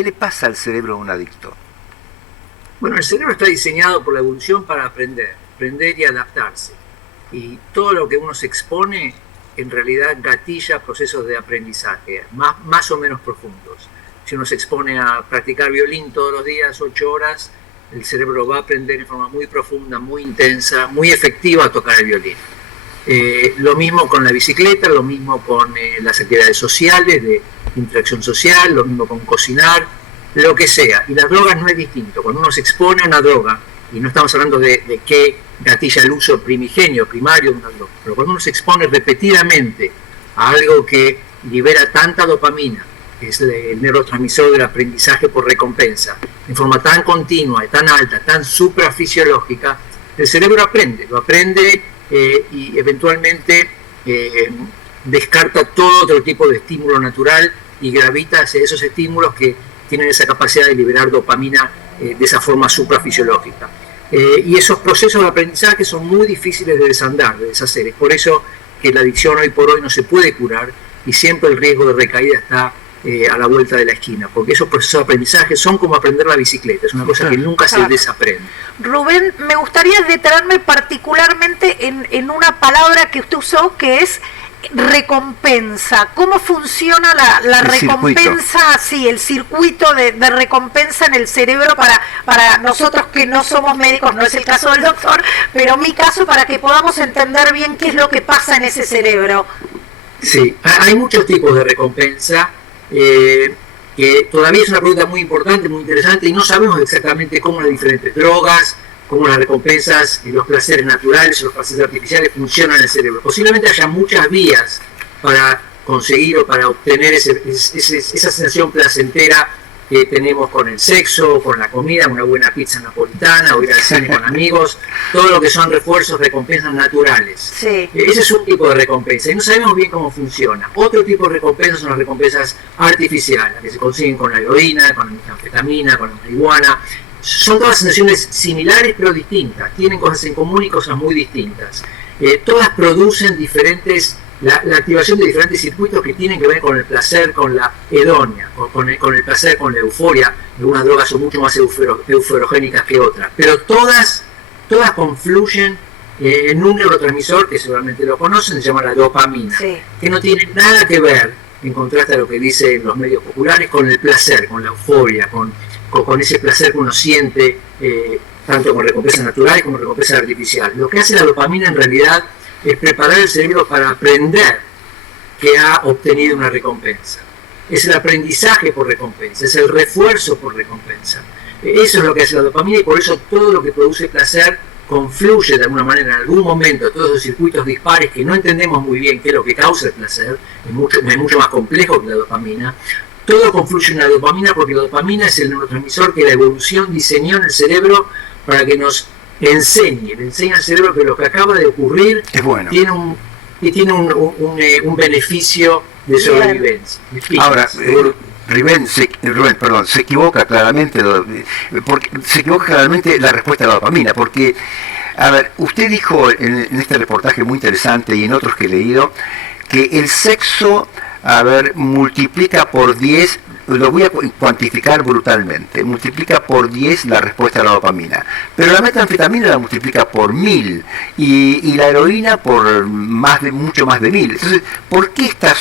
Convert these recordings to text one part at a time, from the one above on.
¿Qué le pasa al cerebro de un adicto? Bueno, el cerebro está diseñado por la evolución para aprender y adaptarse. Y todo lo que uno se expone, en realidad gatilla procesos de aprendizaje, más o menos profundos. Si uno se expone a practicar violín todos los días, 8 horas, el cerebro va a aprender en forma muy profunda, muy intensa, muy efectiva a tocar el violín. Lo mismo con la bicicleta, lo mismo con las actividades sociales, de interacción social, lo mismo con cocinar, lo que sea. Y las drogas no es distinto. Cuando uno se expone a una droga, y no estamos hablando de qué gatilla el uso primigenio, primario de una droga, pero cuando uno se expone repetidamente a algo que libera tanta dopamina, que es el neurotransmisor del aprendizaje por recompensa, en forma tan continua, tan alta, tan suprafisiológica, el cerebro lo aprende y eventualmente descarta todo otro tipo de estímulo natural y gravita hacia esos estímulos que tienen esa capacidad de liberar dopamina de esa forma suprafisiológica. Y esos procesos de aprendizaje son muy difíciles de desandar, de deshacer. Es por eso que la adicción hoy por hoy no se puede curar y siempre el riesgo de recaída está a la vuelta de la esquina, porque esos procesos de aprendizaje son como aprender la bicicleta, es una cosa que nunca se desaprende. Rubén, me gustaría detenerme particularmente en una palabra que usted usó, que es recompensa. ¿Cómo funciona la recompensa? Sí, el circuito de recompensa en el cerebro para nosotros que no somos médicos, no es el caso del doctor, pero en mi caso, para que podamos entender bien qué es lo que pasa en ese cerebro. Sí, hay muchos tipos de recompensa, que todavía es una pregunta muy importante, muy interesante, y no sabemos exactamente cómo las diferentes drogas, cómo las recompensas y los placeres naturales o los placeres artificiales funcionan en el cerebro. Posiblemente haya muchas vías para conseguir o para obtener esa sensación placentera que tenemos con el sexo, con la comida, una buena pizza napolitana, o ir al cine con amigos, todo lo que son refuerzos, recompensas naturales. Sí. Ese es un tipo de recompensa y no sabemos bien cómo funciona. Otro tipo de recompensas son las recompensas artificiales, las que se consiguen con la heroína, con la anfetamina, con la marihuana. Son todas sensaciones similares pero distintas, tienen cosas en común y cosas muy distintas. Todas producen la activación de diferentes circuitos que tienen que ver con el placer, con la hedonia, con el placer, con la euforia. Algunas drogas son mucho más euforogénicas que otras, pero todas confluyen en un neurotransmisor que seguramente lo conocen, se llama la dopamina, sí, que no tiene nada que ver, en contraste a lo que dicen los medios populares, con el placer, con la euforia, con ese placer que uno siente, tanto con recompensas naturales como recompensas artificiales. Lo que hace la dopamina en realidad es preparar el cerebro para aprender que ha obtenido una recompensa. Es el aprendizaje por recompensa, es el refuerzo por recompensa. Eso es lo que hace la dopamina y por eso todo lo que produce placer confluye de alguna manera en algún momento, todos esos circuitos dispares que no entendemos muy bien qué es lo que causa el placer, es mucho más complejo que la dopamina. Todo confluye en la dopamina porque la dopamina es el neurotransmisor que la evolución diseñó en el cerebro para que nos le enseña al cerebro que lo que acaba de ocurrir es bueno, tiene un beneficio de sobrevivencia. Ahora, Rubén, se equivoca claramente, porque se equivoca claramente la respuesta de la dopamina, porque, a ver, usted dijo en este reportaje muy interesante y en otros que he leído, que el sexo, multiplica por 10, lo voy a cuantificar brutalmente, multiplica por 10 la respuesta a la dopamina, pero la metanfetamina la multiplica por 1000 y la heroína por mucho más de 1000. Entonces, ¿por qué esta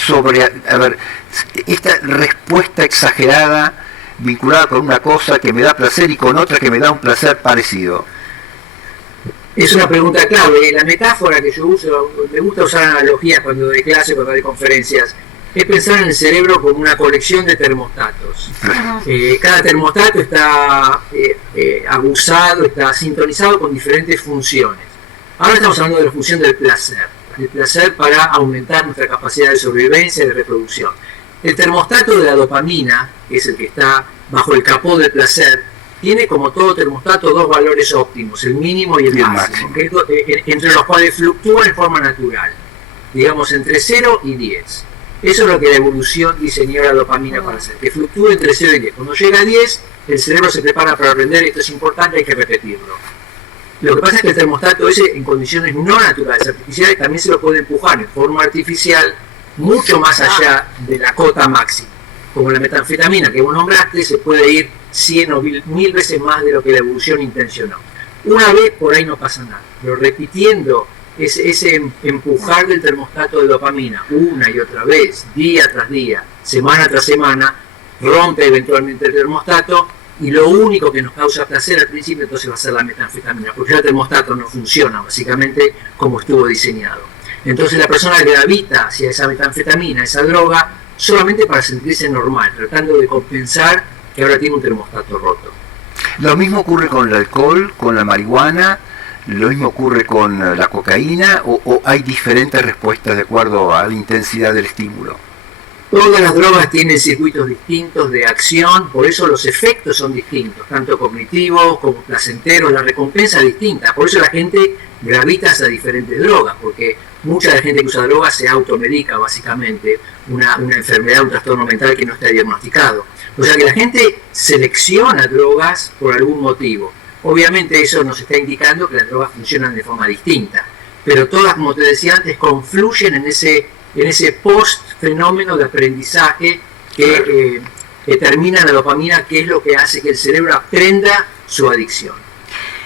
respuesta exagerada vinculada con una cosa que me da placer y con otra que me da un placer parecido? Es una pregunta clave. La metáfora que yo uso, me gusta usar analogías cuando doy clase, cuando doy conferencias, es pensar en el cerebro como una colección de termostatos. Cada termostato está abusado, está sintonizado con diferentes funciones. Ahora estamos hablando de la función del placer. El placer para aumentar nuestra capacidad de sobrevivencia y de reproducción. El termostato de la dopamina, que es el que está bajo el capó del placer, tiene como todo termostato dos valores óptimos, el mínimo y el máximo, entre los cuales fluctúa en forma natural, digamos entre 0 y 10. Eso es lo que la evolución diseñó la dopamina para hacer, que fluctúe entre 0 y 10. Cuando llega a 10, el cerebro se prepara para aprender, esto es importante, hay que repetirlo. Lo que pasa es que el termostato ese, en condiciones no naturales, artificiales, también se lo puede empujar en forma artificial mucho más allá de la cota máxima. como la metanfetamina que vos nombraste, se puede ir 100 o 1000 veces más de lo que la evolución intencionó. Una vez por ahí no pasa nada, pero repitiendo ese empujar del termostato de dopamina una y otra vez, día tras día, semana tras semana, rompe eventualmente el termostato, y lo único que nos causa placer al principio entonces va a ser la metanfetamina, porque el termostato no funciona básicamente como estuvo diseñado. Entonces la persona gravita hacia esa metanfetamina, esa droga, solamente para sentirse normal, tratando de compensar que ahora tiene un termostato roto. Lo mismo ocurre con el alcohol, con la marihuana, lo mismo ocurre con la cocaína, o hay diferentes respuestas de acuerdo a la intensidad del estímulo. Todas las drogas tienen circuitos distintos de acción, por eso los efectos son distintos, tanto cognitivos como placenteros, la recompensa es distinta, por eso la gente gravita hacia diferentes drogas, porque mucha de la gente que usa drogas se automedica básicamente, una enfermedad, un trastorno mental que no está diagnosticado. O sea que la gente selecciona drogas por algún motivo. Obviamente eso nos está indicando que las drogas funcionan de forma distinta, pero todas, como te decía antes, confluyen en ese post-fenómeno de aprendizaje que termina la dopamina, que es lo que hace que el cerebro aprenda su adicción.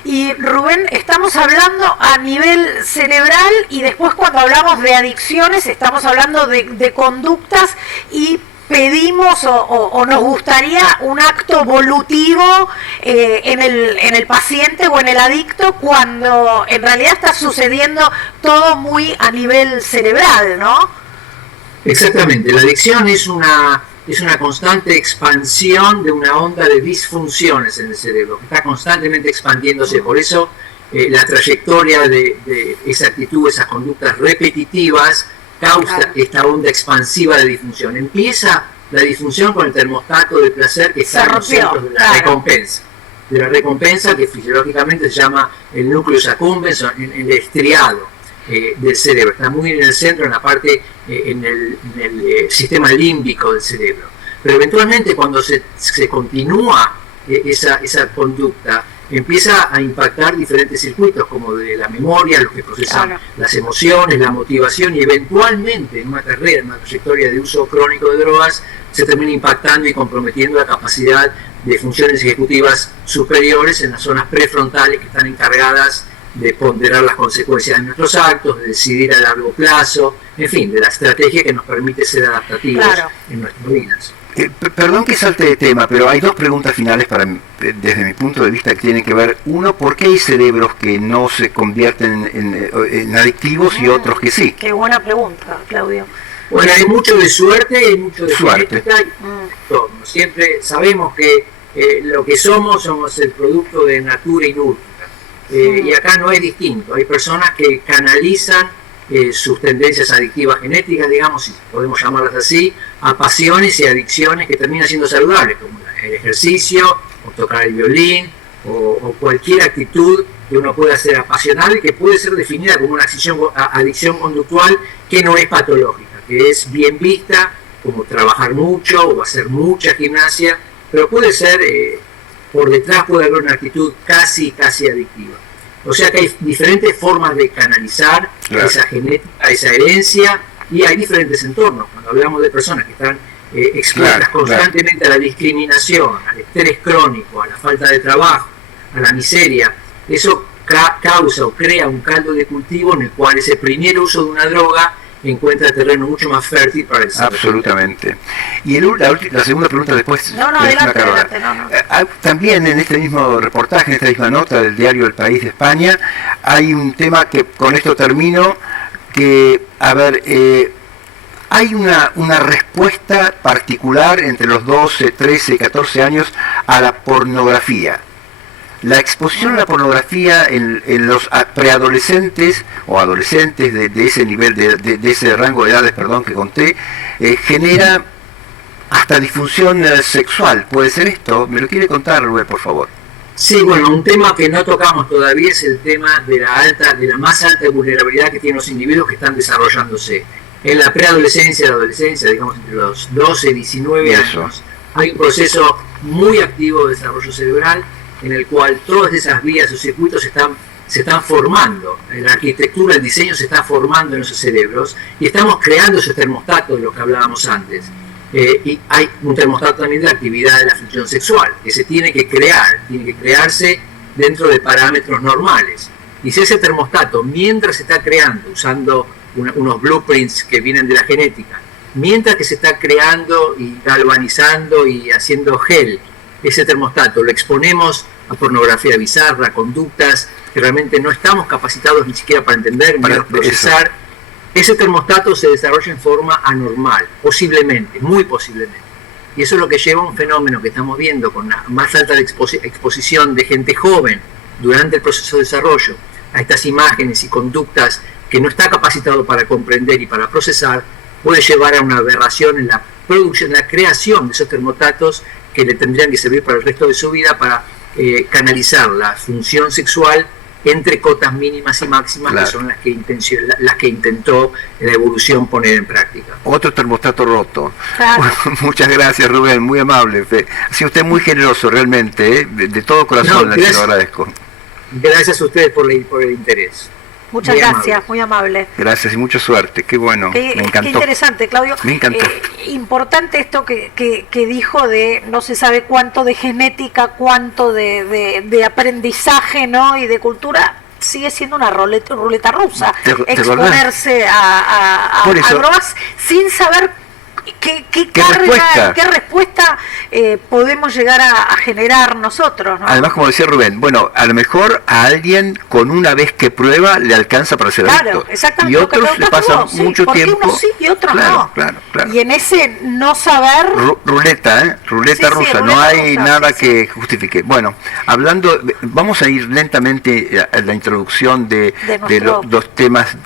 Y Rubén, estamos hablando a nivel cerebral y después cuando hablamos de adicciones estamos hablando de conductas y pedimos o nos gustaría un acto volutivo en el paciente o en el adicto cuando en realidad está sucediendo todo muy a nivel cerebral, ¿no? Exactamente, la adicción es una constante expansión de una onda de disfunciones en el cerebro, que está constantemente expandiéndose, por eso la trayectoria de esa actitud, esas conductas repetitivas, causa esta onda expansiva de disfunción. Empieza la disfunción con el termostato de placer que está en los centros de la recompensa, que fisiológicamente se llama el núcleus accumbens, en el estriado del cerebro. Está muy en el centro, en la parte, en el sistema límbico del cerebro. Pero eventualmente cuando se continúa esa conducta, empieza a impactar diferentes circuitos como de la memoria, los que procesan las emociones, la motivación, y eventualmente en una carrera, en una trayectoria de uso crónico de drogas, se termina impactando y comprometiendo la capacidad de funciones ejecutivas superiores en las zonas prefrontales que están encargadas de ponderar las consecuencias de nuestros actos, de decidir a largo plazo, en fin, de la estrategia que nos permite ser adaptativos en nuestras vidas. Perdón que salte de tema, pero hay dos preguntas finales desde mi punto de vista que tienen que ver. Uno, ¿por qué hay cerebros que no se convierten en adictivos y otros que sí? Qué buena pregunta, Claudio. Bueno, hay mucho de suerte y mucho de genética. Siempre sabemos que lo que somos el producto de natura y nurtura. Y acá no es distinto. Hay personas que canalizan sus tendencias adictivas genéticas, digamos, si podemos llamarlas así, a pasiones y adicciones que terminan siendo saludables, como el ejercicio, o tocar el violín, o cualquier actitud que uno pueda ser apasionada y que puede ser definida como una adicción conductual que no es patológica, que es bien vista, como trabajar mucho o hacer mucha gimnasia, pero puede ser, por detrás puede haber una actitud casi adictiva. O sea que hay diferentes formas de canalizar esa genética, esa herencia, y hay diferentes entornos. Cuando hablamos de personas que están expuestas constantemente a la discriminación, al estrés crónico, a la falta de trabajo, a la miseria, eso causa o crea un caldo de cultivo en el cual ese primer uso de una droga encuentra terreno mucho más fértil para el desarrollo. Absolutamente. Y la segunda pregunta después. Adelante. También en este mismo reportaje, en esta misma nota del diario El País de España, hay un tema que con esto termino, que, hay una respuesta particular entre los 12, 13, 14 años a la pornografía. La exposición a la pornografía en los preadolescentes o adolescentes de ese nivel, de ese rango de edades, que conté, genera hasta disfunción sexual. ¿Puede ser esto? ¿Me lo quiere contar, Rubén, por favor? Sí, bueno, un tema que no tocamos todavía es el tema de la más alta vulnerabilidad que tienen los individuos que están desarrollándose. En la preadolescencia, la adolescencia, digamos entre los 12 y 19 años, hay un proceso muy activo de desarrollo cerebral en el cual todas esas vías o circuitos se están formando. La arquitectura, el diseño se está formando en esos cerebros y estamos creando ese termostato de lo que hablábamos antes. Y hay un termostato también de la actividad de la función sexual, que se tiene que crearse dentro de parámetros normales. Y si ese termostato, mientras se está creando, usando unos blueprints que vienen de la genética, mientras que se está creando y galvanizando y haciendo gel, ese termostato lo exponemos a pornografía bizarra, conductas que realmente no estamos capacitados ni siquiera para entender, para procesar, ese termostato se desarrolla en forma anormal, posiblemente, muy posiblemente. Y eso es lo que lleva a un fenómeno que estamos viendo con la más alta exposición de gente joven durante el proceso de desarrollo a estas imágenes y conductas que no está capacitado para comprender y para procesar, puede llevar a una aberración en la producción, en la creación de esos termostatos que le tendrían que servir para el resto de su vida para canalizar la función sexual entre cotas mínimas y máximas, claro, que son las que intentó la evolución poner en práctica. Otro termostato roto. Claro. Muchas gracias, Rubén, muy amable. Ha sido usted muy generoso realmente, de todo corazón, no, le lo agradezco. Gracias a ustedes por el interés. Muchas gracias, muy amable. Gracias y mucha suerte, qué bueno, me encantó. Qué interesante, Claudio. Me encantó. Importante esto que dijo de no se sabe cuánto de genética, cuánto de aprendizaje, ¿no? Y de cultura. Sigue siendo una ruleta rusa. Exponerse a drogas sin saber qué carga, qué respuesta podemos llegar a generar nosotros, ¿no? Además, como decía Rubén, bueno, a lo mejor a alguien con una vez que prueba le alcanza para ser adicto. Claro, exactamente. Y otros le pasan mucho tiempo. Unos sí y otros no. Claro. Y en ese no saber... Ruleta rusa, no hay nada que justifique. Bueno, hablando, vamos a ir lentamente a la introducción de los temas